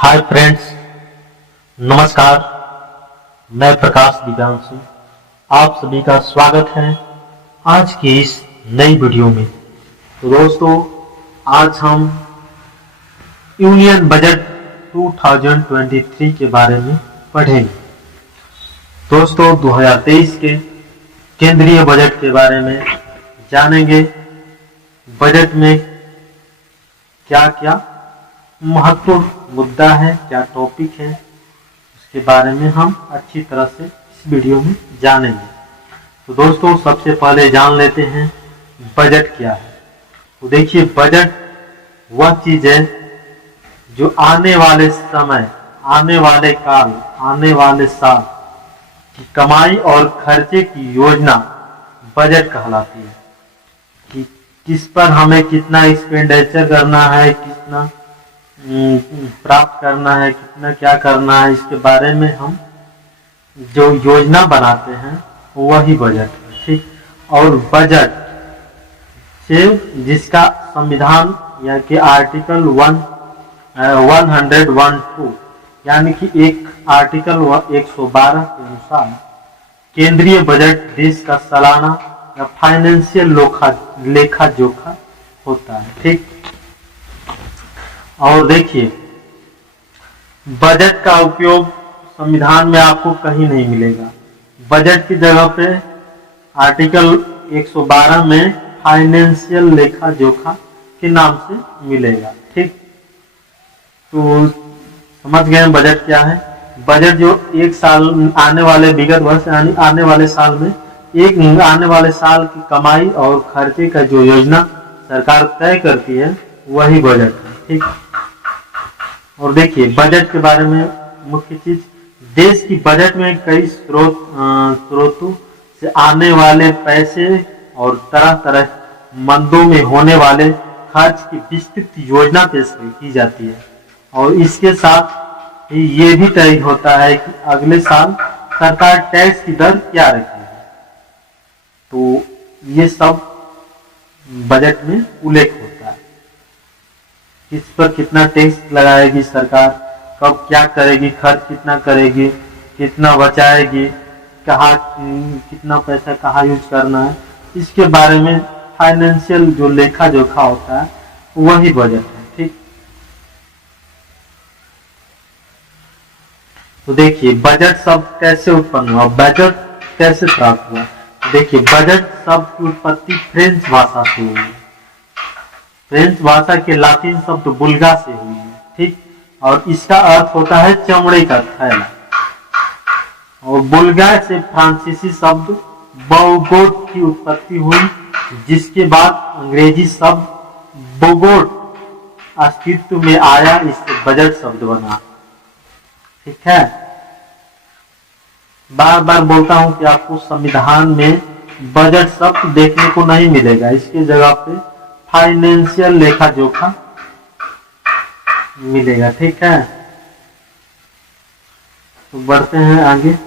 Hi friends, नमस्कार। मैं प्रकाश दिव्यांशु, आप सभी का स्वागत है आज की इस नई वीडियो में। तो दोस्तों, आज हम यूनियन बजट 2023 के बारे में पढ़ेंगे। दोस्तों, 2023 के केंद्रीय बजट के बारे में जानेंगे। बजट में क्या क्या महत्वपूर्ण मुद्दा है, क्या टॉपिक है, उसके बारे में हम अच्छी तरह से इस वीडियो में जानेंगे। तो दोस्तों, सबसे पहले जान लेते हैं बजट क्या है। तो देखिए, बजट वह चीज है जो आने वाले समय, आने वाले काल, आने वाले साल की कमाई और खर्चे की योजना बजट कहलाती है। कि किस पर हमें कितना एक्सपेंडिचर करना है, कितना प्राप्त करना है, कितना क्या करना है, इसके बारे में हम जो योजना बनाते हैं वही बजट है। ठीक। और बजट से जिसका संविधान या कि आर्टिकल 112 यानी कि एक आर्टिकल 112 के अनुसार केंद्रीय बजट देश का सालाना या फाइनेंशियल लेखा जोखा होता है। ठीक। और देखिए, बजट का उपयोग संविधान में आपको कहीं नहीं मिलेगा। बजट की जगह पे आर्टिकल 112 में फाइनेंशियल लेखा जोखा के नाम से मिलेगा। ठीक। तो समझ गए बजट क्या है। बजट जो एक साल आने वाले विगत वर्ष यानी आने वाले साल में एक आने वाले साल की कमाई और खर्चे का जो योजना सरकार तय करती है वही बजट है। ठीक। और देखिए, बजट के बारे में मुख्य चीज, देश की बजट में कई स्रोतों से आने वाले पैसे और तरह तरह मंदों में होने वाले खर्च की विस्तृत योजना पेश की जाती है। और इसके साथ ये भी तय होता है कि अगले साल सरकार टैक्स की दर क्या रखेगी। तो ये सब बजट में उल्लेख होता है। किस पर कितना टैक्स लगाएगी सरकार, कब क्या करेगी, खर्च कितना करेगी, कितना बचाएगी, कहाँ कितना पैसा कहाँ यूज करना है, इसके बारे में फाइनेंशियल जो लेखा जोखा होता है वही बजट है। ठीक। तो देखिए, बजट शब्द कैसे उत्पन्न हुआ, बजट कैसे प्राप्त हुआ। देखिए, बजट शब्द की उत्पत्ति फ्रेंच भाषा से हुई है। फ्रेंच भाषा के लातिन शब्द बुल्गा से हुई है। ठीक। और इसका अर्थ होता है चमड़े का थैला। और बुल्गा से फ्रांसीसी शब्द बोगोट की उत्पत्ति हुई, जिसके बाद अंग्रेजी शब्द बोगोट अस्तित्व में आया, इससे बजट शब्द बना। ठीक है। बार बार बोलता हूं कि आपको संविधान में बजट शब्द देखने को नहीं मिलेगा, इसकी जगह पे फाइनेंशियल लेखा जोखा मिलेगा। ठीक है। तो बढ़ते हैं आगे।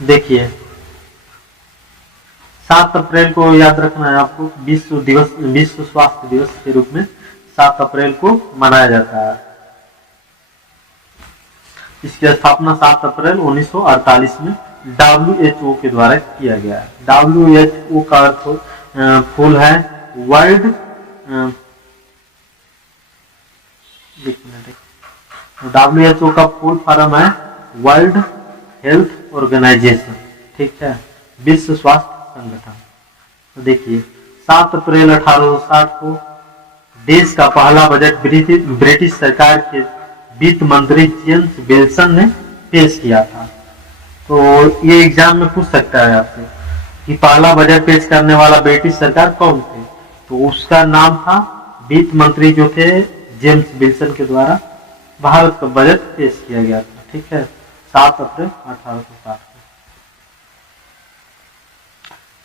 देखिए, 7 अप्रैल को याद रखना है आपको, विश्व स्वास्थ्य दिवस के रूप में 7 अप्रैल को मनाया जाता है। इसकी स्थापना 7 अप्रैल 1948 में WHO के द्वारा किया गया है। WHO का अर्थ फुल है वर्ल्ड WHO का फुल फॉर्म है वर्ल्ड हेल्थ ऑर्गेनाइजेशन। ठीक है, विश्व स्वास्थ्य संगठन। तो देखिए, 7 अप्रैल 1860 को देश का पहला बजट ब्रिटिश सरकार के वित्त मंत्री जेम्स विल्सन ने पेश किया था। तो ये एग्जाम में पूछ सकता है आपसे कि पहला बजट पेश करने वाला ब्रिटिश सरकार कौन थे। तो उसका नाम था, वित्त मंत्री जो थे जेम्स विल्सन के द्वारा भारत का बजट पेश किया गया था। ठीक है, 7 अप्रैल 1860 को।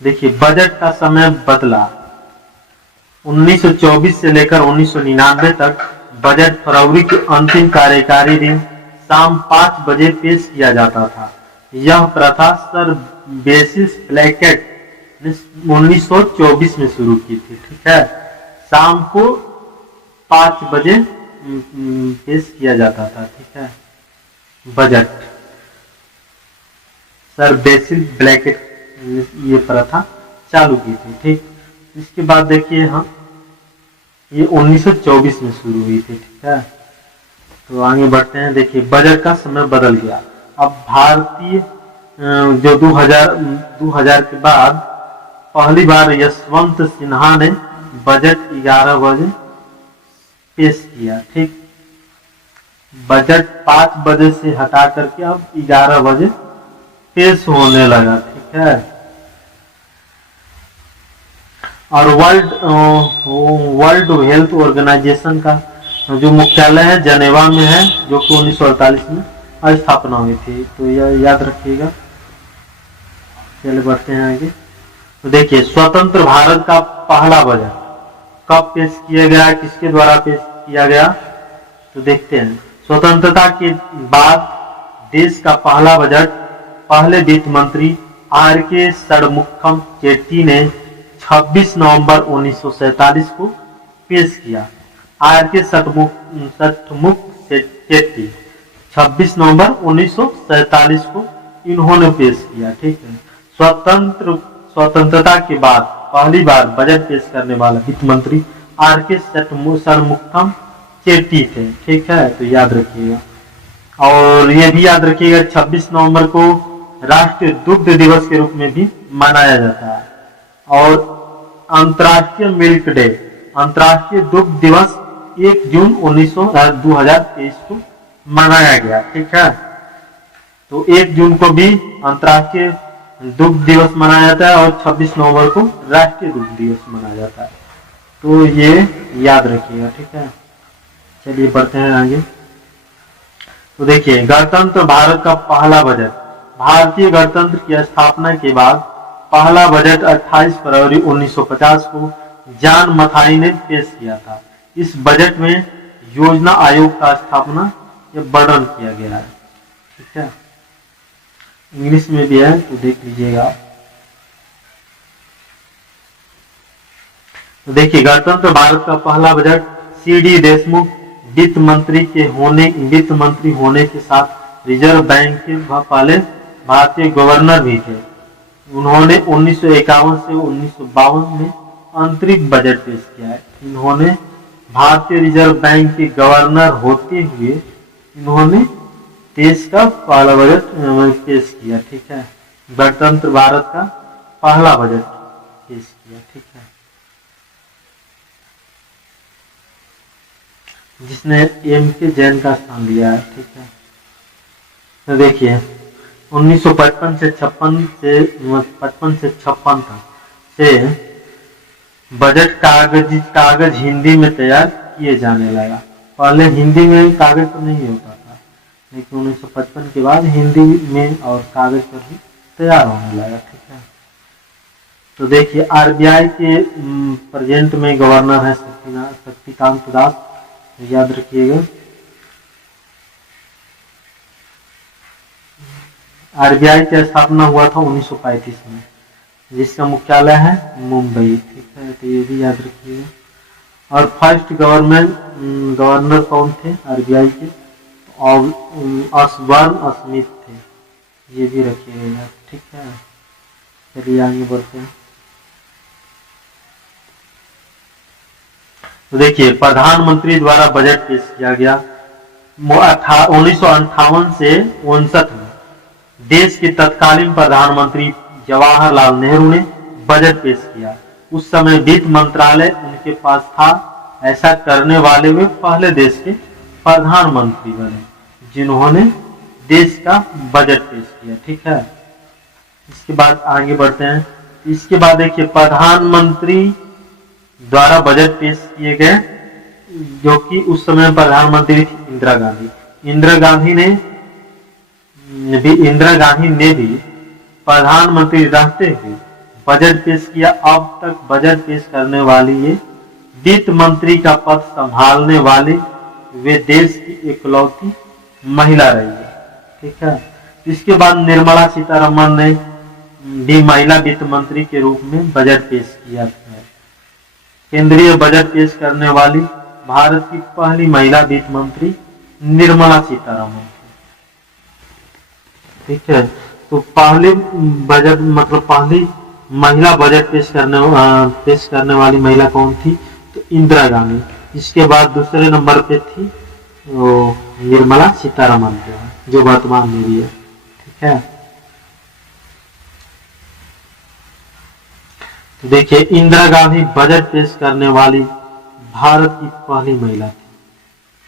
देखिए, बजट का समय बदला। 1924 से लेकर 1999 तक बजट फरवरी के अंतिम कार्यकारी दिन शाम 5 बजे पेश किया जाता था। यह प्रथा सर बेसिस ब्लैकेट ने 1924 में शुरू की थी। ठीक है। शाम को 5 बजे पेश किया जाता था। ठीक है, बजट सर बेसिल ब्लैकेट ये प्रथा चालू की थी। ठीक, इसके बाद देखिए हाँ, ये 1924 में शुरू हुई थी। ठीक है, तो आगे बढ़ते हैं। देखिए बजट का समय बदल गया। अब भारतीय जो 2000 के बाद पहली बार यशवंत सिन्हा ने बजट 11 बजे पेश किया। ठीक, बजट 5 बजे से हटा करके अब 11 बजे पेश होने लगा। ठीक है, और वर्ल्ड हेल्थ ऑर्गेनाइजेशन का जो मुख्यालय है जनेवा में है, जो कि 1948 में स्थापना हुई थी। तो यह याद रखिएगा। चलिए बढ़ते हैं आगे। तो देखिए स्वतंत्र भारत का पहला बजट कब पेश किया गया, किसके द्वारा पेश किया गया, तो देखते हैं। स्वतंत्रता के बाद देश का पहला बजट पहले वित्त मंत्री आर.के. षणमुखम चेट्टी ने 26 नवंबर 1947 को पेश किया। आर.के. षणमुख चेट्टी 26 नवंबर 1947 को इन्होंने पेश किया। ठीक है, स्वतंत्रता के बाद पहली बार बजट पेश करने वाला वित्त मंत्री आर.के. षणमुखम चेट्टी थे। ठीक है, तो याद रखिएगा। और ये भी याद रखिएगा 26 नवंबर को राष्ट्रीय दुग्ध दिवस के रूप में भी मनाया जाता है। और अंतर्राष्ट्रीय मिल्क डे, अंतर्राष्ट्रीय दुग्ध दिवस 1 जून 2023 को मनाया गया। ठीक है, तो 1 जून को भी अंतर्राष्ट्रीय दुग्ध दिवस मनाया जाता है और 26 नवंबर को राष्ट्रीय दुग्ध दिवस मनाया जाता है। तो ये याद रखिएगा। ठीक है, चलिए बढ़ते हैं आगे। तो देखिए गणतंत्र भारत का पहला बजट, भारतीय गणतंत्र की स्थापना के बाद पहला बजट 28 फरवरी 1950 को जॉन मथाई ने पेश किया था। इस बजट में योजना आयोग का स्थापना या वर्णन किया गया है। ठीक है, इंग्लिश में भी है तो देख लीजिएगा। तो देखिए गणतंत्र भारत का पहला बजट सी.डी. देशमुख वित्त मंत्री होने के साथ रिजर्व बैंक के पहले भारतीय गवर्नर भी थे। उन्होंने 1951 से 1952 में अंतरिम बजट पेश किया है। इन्होंने भारतीय रिजर्व बैंक के गवर्नर होते हुए इन्होंने देश का पहला बजट पेश किया। ठीक है, गणतंत्र भारत का पहला बजट पेश किया। ठीक है, जिसने एम.के. जैन का स्थान लिया है। ठीक है, तो देखिए 1955 से 56 तक से बजट कागज हिंदी में तैयार किए जाने लगा। पहले हिंदी में कागज तो नहीं होता था, लेकिन 1955 के बाद हिंदी में और कागज पर भी तैयार होने लगा। ठीक है, तो देखिए आरबीआई के प्रेजेंट में गवर्नर है शक्तिकांत दास, याद रखिएगा। आरबीआई की स्थापना हुआ था 1935 में, जिसका मुख्यालय है मुंबई। ठीक है, तो ये भी याद रखिएगा। और फर्स्ट गवर्नर कौन थे आरबीआई के, और ऑसबर्न स्मिथ थे, ये भी रखिएगा। ठीक है, चलिए आगे बढ़ते हैं। तो देखिए प्रधानमंत्री द्वारा बजट पेश किया गया 1958 से 59 में। देश के तत्कालीन प्रधानमंत्री जवाहरलाल नेहरू ने बजट पेश किया। उस समय वित्त मंत्रालय उनके पास था। ऐसा करने वाले वे पहले देश के प्रधानमंत्री बने जिन्होंने देश का बजट पेश किया। ठीक है, इसके बाद आगे बढ़ते हैं। इसके बाद देखिए प्रधानमंत्री द्वारा बजट पेश किए गए, जो कि उस समय प्रधानमंत्री थी इंदिरा गांधी। इंदिरा गांधी ने भी प्रधानमंत्री रहते हुए बजट पेश किया। अब तक बजट पेश करने वाली ये वित्त मंत्री का पद संभालने वाले वे देश की इकलौती महिला रही है। ठीक है, इसके बाद निर्मला सीतारमण ने भी महिला वित्त मंत्री के रूप में बजट पेश किया है। केंद्रीय बजट पेश करने वाली भारत की पहली महिला वित्त मंत्री निर्मला सीतारमण। ठीक है, तो पहली बजट मतलब पहली महिला बजट पेश करने वाली महिला कौन थी? तो इंदिरा गांधी। इसके बाद दूसरे नंबर पे थी वो निर्मला सीतारमण जो वर्तमान में भी है। ठीक है, तो देखिए इंदिरा गांधी बजट पेश करने वाली भारत की पहली महिला थी,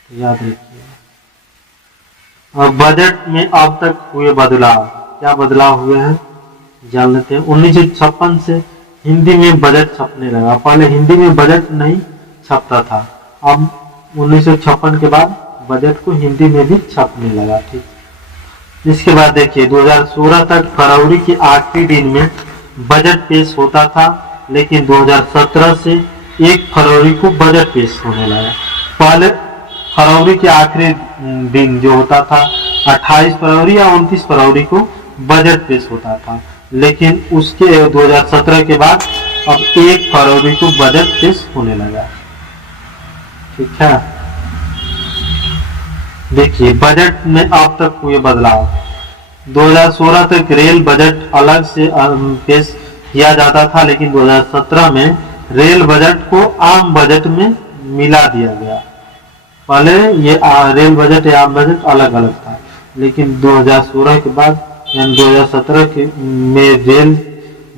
तो याद रखिए। और बजट में अब तक हुए बदलाव, क्या बदलाव हुए हैं जान लेते हैं। 1956 से हिंदी में बजट छपने लगा। पहले हिंदी में बजट नहीं छपता था, अब 1956 के बाद बजट को हिंदी में भी छपने लगा। ठीक, इसके बाद देखिए 2016 तक फरवरी के आखिरी दिन में बजट पेश होता था, लेकिन 2017 से 1 फरवरी को बजट पेश होने लगा। पहले फरवरी के आखिरी दिन जो होता था 28 फरवरी या 29 फरवरी को बजट पेश होता था, लेकिन उसके 2017 के बाद अब 1 फरवरी को बजट पेश होने लगा। ठीक है, देखिए बजट में अब तक हुए बदलाव। 2016 तक रेल बजट अलग से पेश किया जाता था, लेकिन 2017 में रेल बजट को आम बजट में मिला दिया गया। पहले ये रेल बजट या आम बजट अलग अलग था, लेकिन 2016 के बाद यानी 2017 के में रेल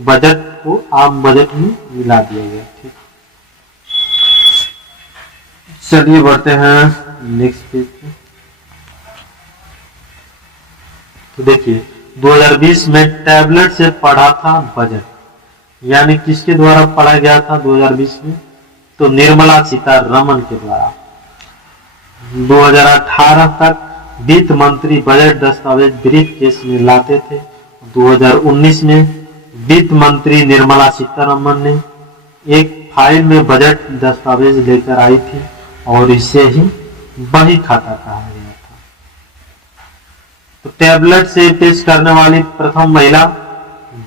बजट को आम बजट में मिला दिया गया। ठीक, चलिए बढ़ते हैं नेक्स्ट पेज पे। तो देखिए 2020 में टैबलेट से पढ़ा था बजट, यानी किसके द्वारा पढ़ा गया था 2020 में? तो निर्मला सीतारमण के द्वारा। 2018 तक वित्त मंत्री बजट दस्तावेज ब्रीफ केस में लाते थे। 2019 में वित्त मंत्री निर्मला सीतारमण ने एक फाइल में बजट दस्तावेज लेकर आई थी और इसे ही बही खाता कहा गया था। तो टैबलेट से पेश करने वाली प्रथम महिला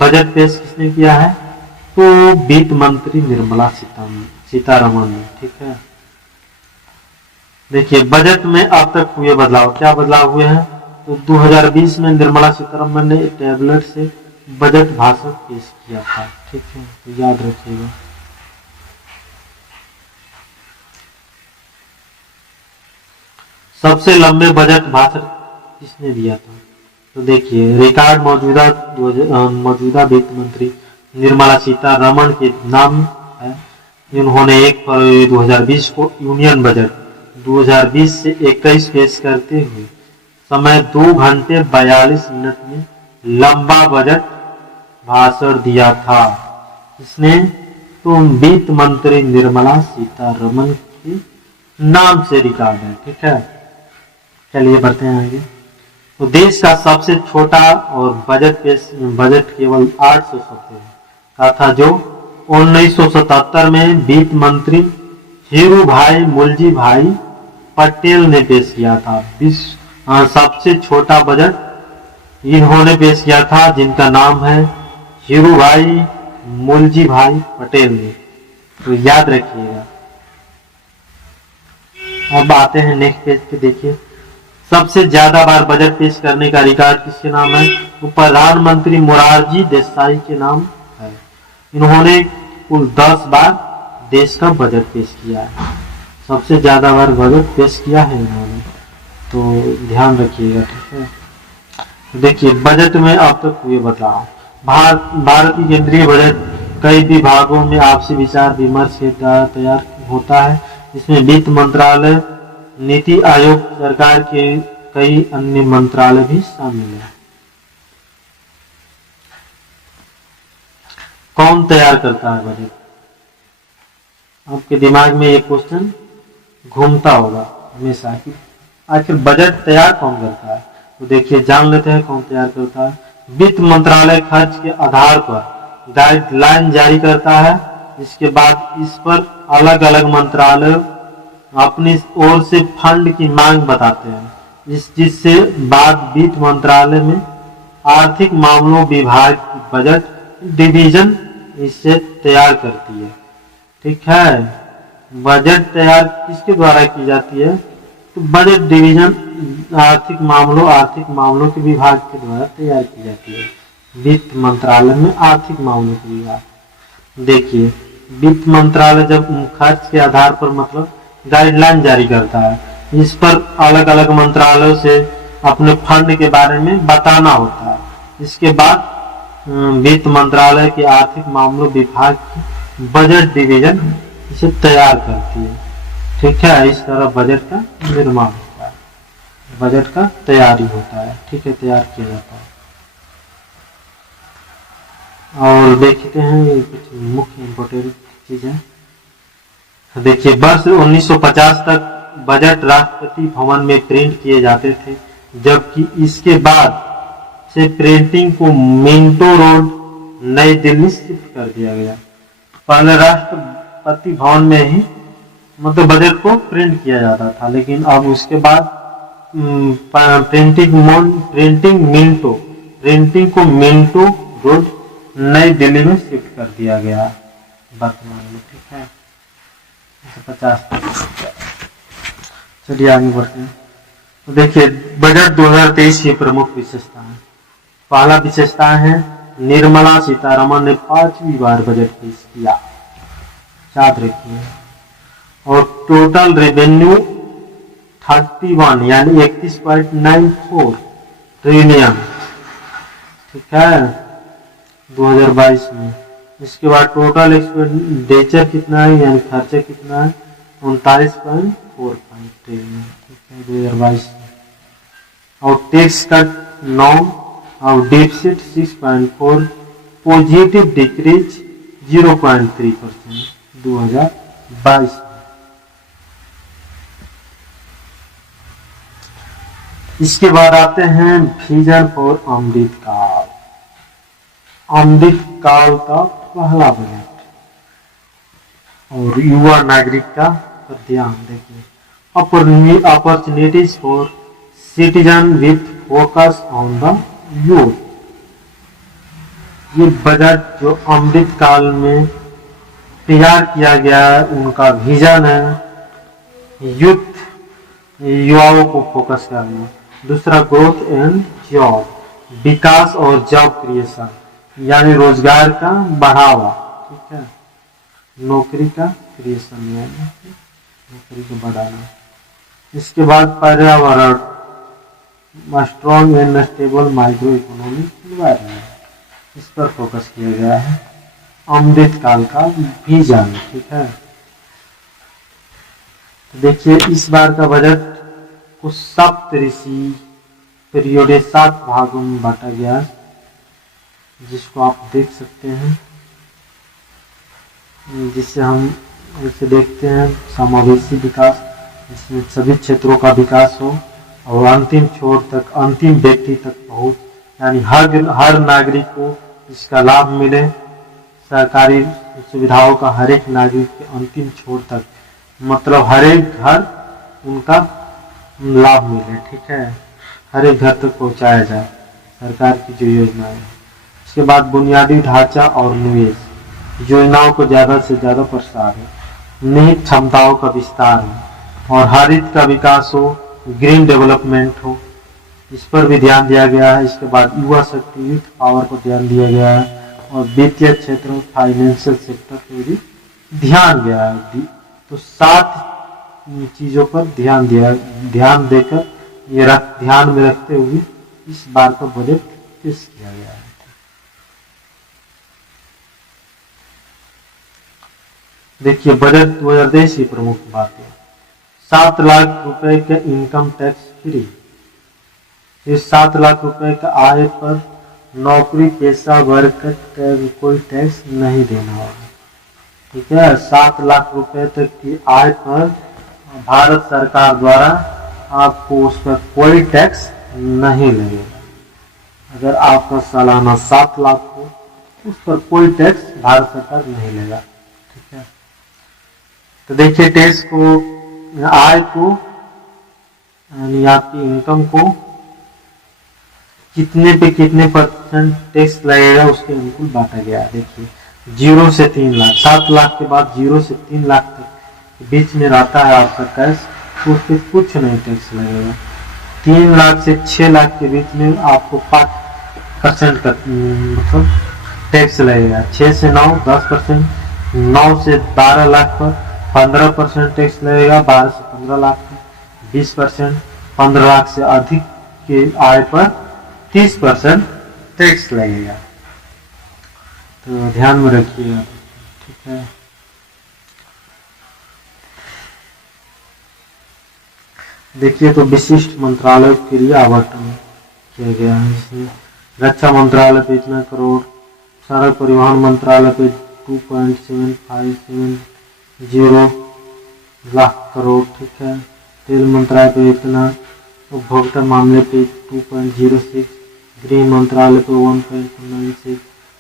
बजट पेश किसने किया है? तो वित्त मंत्री निर्मला सीतारमण ने। ठीक है, देखिए बजट में अब तक हुए बदलाव, क्या बदलाव हुए हैं? तो 2020 में निर्मला सीतारमण ने टैबलेट से बजट भाषण पेश किया था। ठीक है, तो याद रखिएगा। सबसे लंबे बजट भाषण किसने दिया था? तो देखिए रिकॉर्ड मौजूदा वित्त मंत्री निर्मला सीतारमण के नाम है। इन्होंने 1 फरवरी 2020 को यूनियन बजट 2020 से 21 पेश करते हुए समय 2 घंटे 42 मिनट में लंबा बजट भाषण दिया था। इसने तो वित्त मंत्री निर्मला सीतारमण के नाम से रिकॉर्ड है। ठीक है, चलिए बढ़ते हैं आगे। तो देश का सबसे छोटा और बजट केवल 800 शब्द का था, जो 1977 में वित्त मंत्री हीरू भाई मुलजी भाई पटेल ने पेश किया था। सबसे छोटा बजट इन्होंने पेश किया था, जिनका नाम है हीरू भाई मुलजी भाई पटेल ने। तो याद रखिएगा। अब आते हैं नेक्स्ट पेज पे। देखिए सबसे ज्यादा बार बजट पेश करने का रिकॉर्ड किसके नाम है? तो प्रधानमंत्री मोरारजी देसाई के नाम है। इन्होंने कुल 10 बार देश का बजट पेश किया है। सबसे ज्यादा बार बजट पेश किया है इन्होंने, तो ध्यान रखिएगा। ठीक है, देखिए बजट में अब तक हुए बदलाव। भारत की केंद्रीय बजट कई विभागों में आपसी विचार विमर्श के द्वारा तैयार होता है। इसमें वित्त मंत्रालय, नीति आयोग, सरकार के कई अन्य मंत्रालय भी शामिल है। कौन तैयार करता है बजट? आपके दिमाग में ये क्वेश्चन घूमता होगा हमेशा कि आखिर बजट तैयार कौन करता है। तो देखिए जान लेते हैं कौन तैयार करता है। वित्त मंत्रालय खर्च के आधार पर गाइडलाइन जारी करता है। इसके बाद इस पर अलग अलग मंत्रालय अपनी ओर से फंड की मांग बताते हैं। जिससे बाद वित्त मंत्रालय में आर्थिक मामलों विभाग की बजट डिवीजन इसे तैयार करती है। ठीक है। बजट तैयार किसके द्वारा की जाती है? तो बजट डिवीजन आर्थिक मामलों के विभाग के द्वारा तैयार की जाती है। वित्त मंत्रालय में आर्थिक मामलों के विभाग। देखिए, वित्त मंत्रालय जब खर्च के आधार पर मतलब गाइडलाइन जारी करता है, इस पर अलग अलग मंत्रालयों से अपने फंड के बारे में बताना होता है। इसके बाद वित्त मंत्रालय के आर्थिक मामलों विभाग की बजट डिवीजन इसे तैयार करती है। ठीक है, इस तरह बजट का निर्माण होता है, बजट का तैयारी होता है। ठीक है, तैयार किया जाता है। और देखते हैं ये कुछ मुख्य इम्पोर्टेंट चीज है। देखिए, वर्ष 1950 तक बजट राष्ट्रपति भवन में प्रिंट किए जाते थे, जबकि इसके बाद से प्रिंटिंग को मिंटो रोड नई दिल्ली शिफ्ट कर दिया गया। पहले राष्ट्रपति भवन में ही मतलब बजट को प्रिंट किया जाता था, लेकिन अब उसके बाद प्रिंटिंग को मिंटो रोड नई दिल्ली में शिफ्ट कर दिया गया वर्तमान में। ठीक है, 50। चलिए आगे बढ़ते हैं। तो देखिए, बजट 2023 की प्रमुख विशेषता है। पहला विशेषता है निर्मला सीतारमण ने 5वीं बार बजट पेश किया, याद रखिए। और टोटल रेवेन्यू 31 यानी 31.94 ट्रिलियन, ठीक है, 2022 में। इसके बाद टोटल एक्सपेंडिचर कितना है यानी खर्चा कितना है? 39.45 ट्रिलियन, ठीक है, 2022 में। और टैक्स कट 9 और डेफिसिट 6.4, पॉजिटिव डिक्रीज 0.3% 2022 में। इसके बाद आते हैं विजन फॉर अमृत काल। अमृत काल का पहला बजट और युवा नागरिकता पर ध्यान देखिए। Opportunities for citizen with focus on the youth. ये बजट जो अमृत काल में तैयार किया गया है, उनका विजन है युवाओं को फोकस करना। दूसरा ग्रोथ एंड जॉब, विकास और जॉब क्रिएशन यानी रोजगार का बढ़ावा। ठीक है, नौकरी का क्रिएशन यानी नौकरी को बढ़ाना। इसके बाद पर्यावरण, strong and stable micro economic environment, इस पर फोकस किया गया है अमृत काल का विजन। ठीक है, तो देखिए, इस बार का बजट को सप्तऋषि पीरियड 7 भागों में बांटा गया, जिसको आप देख सकते हैं, जिससे हम इसे देखते हैं समावेशी विकास, जिसमें सभी क्षेत्रों का विकास हो और अंतिम छोर तक, अंतिम व्यक्ति तक पहुंच, यानी हर नागरिक को इसका लाभ मिले। सरकारी सुविधाओं का हर एक नागरिक के अंतिम छोर तक, मतलब हर एक घर उनका लाभ मिले। ठीक है, हर एक घर तक पहुंचाया जाए सरकार की जो योजनाएं है। इसके बाद बुनियादी ढांचा और निवेश, योजनाओं को ज्यादा से ज्यादा प्रसार है, निहित क्षमताओं का विस्तार है और हरित का विकास हो, ग्रीन डेवलपमेंट हो, इस पर भी ध्यान दिया गया है। इसके बाद युवा शक्ति, यूथ पावर पर ध्यान दिया गया है और वित्तीय क्षेत्र, फाइनेंशियल सेक्टर पर भी ध्यान दिया है। तो 7 चीजों पर ध्यान देकर ये ध्यान में रखते हुए इस बार का बजट पेश किया गया है। देखिए, बजट 2023 की प्रमुख बातें। 7 लाख रुपए के इनकम टैक्स फ्री। इस 7 लाख रुपए का आय पर नौकरी पेशा वर्ग का कोई टैक्स नहीं देना होगा। ठीक है, 7 लाख रुपए तक की आय पर भारत सरकार द्वारा आपको उस पर कोई टैक्स नहीं लगेगा। अगर आपका सालाना 7 लाख हो, उस पर कोई टैक्स भारत सरकार नहीं लेगा। ठीक है, तो देखिए, टैक्स को, आय को यानी आपकी इनकम को कितने पे कितने % टैक्स लगेगा उसके अनुकूल बांटा गया। देखिए, 0 से 3 लाख, 7 लाख के बाद 0 से 3 लाख तक के बीच में रहता है आपका कैश, तो उस पर कुछ नहीं टैक्स लगेगा। 3 लाख से 6 लाख के बीच में आपको 5% का मतलब टैक्स लगेगा। 6 से 9 10%, 9 से 12 लाख पर 15% टैक्स लगेगा, 12 से 15 लाख पर 20%, 15 लाख से अधिक के आय पर 30% टैक्स लगेगा। तो ध्यान में रखिएगा, ठीक है। देखिए तो विशिष्ट मंत्रालय के लिए आवंटन किया गया है। इसमें रक्षा मंत्रालय पे इतना करोड़, सड़क परिवहन मंत्रालय पे 2.7570 लाख करोड़, ठीक है। तेल मंत्रालय पे इतना, उपभोक्ता मामले पे 2.06, गृह मंत्रालय पे 1.96,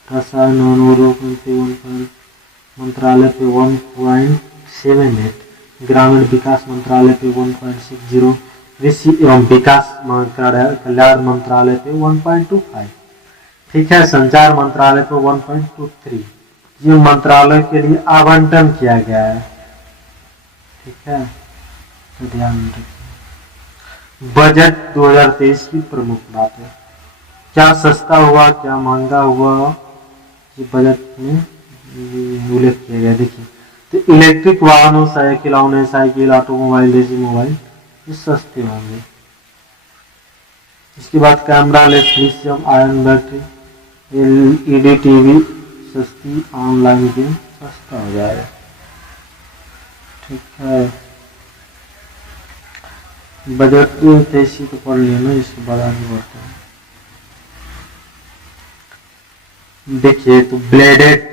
रसायन और उर्वरक मंत्रालय पे 1.78, ग्रामीण विकास मंत्रालय पे 1.60, कृषि एवं विकास कल्याण मंत्रालय पे 1.25, ठीक है। संचार मंत्रालय पे 1.23। ये मंत्रालय के लिए आवंटन किया गया है, ठीक है। तो ध्यान रखिए। बजट 2023 की प्रमुख बातें, क्या सस्ता हुआ क्या महंगा हुआ, ये बजट में उल्लेख किया गया। देखिए तो इलेक्ट्रिक वाहनों, साइकिल, ऑटोमोबाइल, देसी मोबाइल ये सस्ते होंगे। इसके बाद camera less lithium ion battery, LED TV सस्ती, ऑनलाइन गेम सस्ता हो जाएगा, ठीक है। बजट तेजी तो पढ़ लिया ना, इसके बाद आगे बढ़ते हैं। देखिए तो ब्लेडेड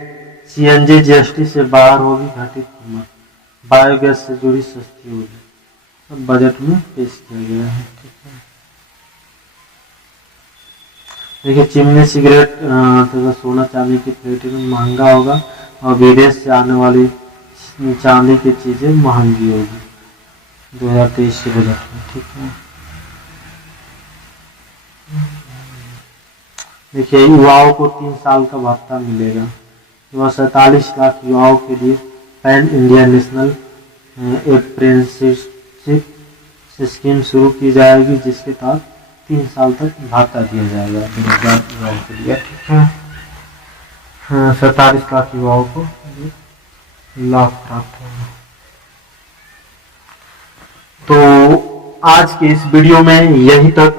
सीएनजी जीएसटी से बाहर होगी घटित कीमत, बायोगैस से जुड़ी सस्ती होगी, सब बजट में पेश किया गया है, ठीक है। देखिए चिमनी सिगरेट तथा सोना चांदी की प्लेटें महंगा होगा और विदेश से आने वाली चांदी की चीजें महंगी होगी 2023 के बजट में, ठीक है। देखिए युवाओं को 3 साल का भत्ता मिलेगा। 47 लाख युवाओं के लिए pan India national apprenticeship scheme शुरू की जाएगी, जिसके तहत 3 साल तक भत्ता दिया जाएगा बेरोजगार युवाओं के लिए, ठीक है। 47 लाख युवाओं को लाभ प्राप्त होगा। तो आज के इस वीडियो में यही तक।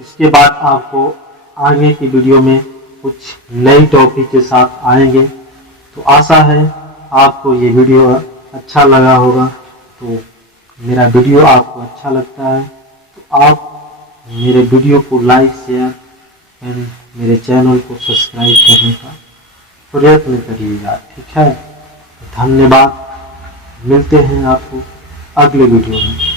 इसके बाद आपको आगे की वीडियो में कुछ नई टॉपिक के साथ आएंगे। तो आशा है आपको ये वीडियो अच्छा लगा होगा। तो मेरा वीडियो आपको अच्छा लगता है तो आप मेरे वीडियो को लाइक, शेयर एंड मेरे चैनल को सब्सक्राइब करने का प्रयत्न करिएगा, ठीक है। धन्यवाद, मिलते हैं आपको अगले वीडियो में।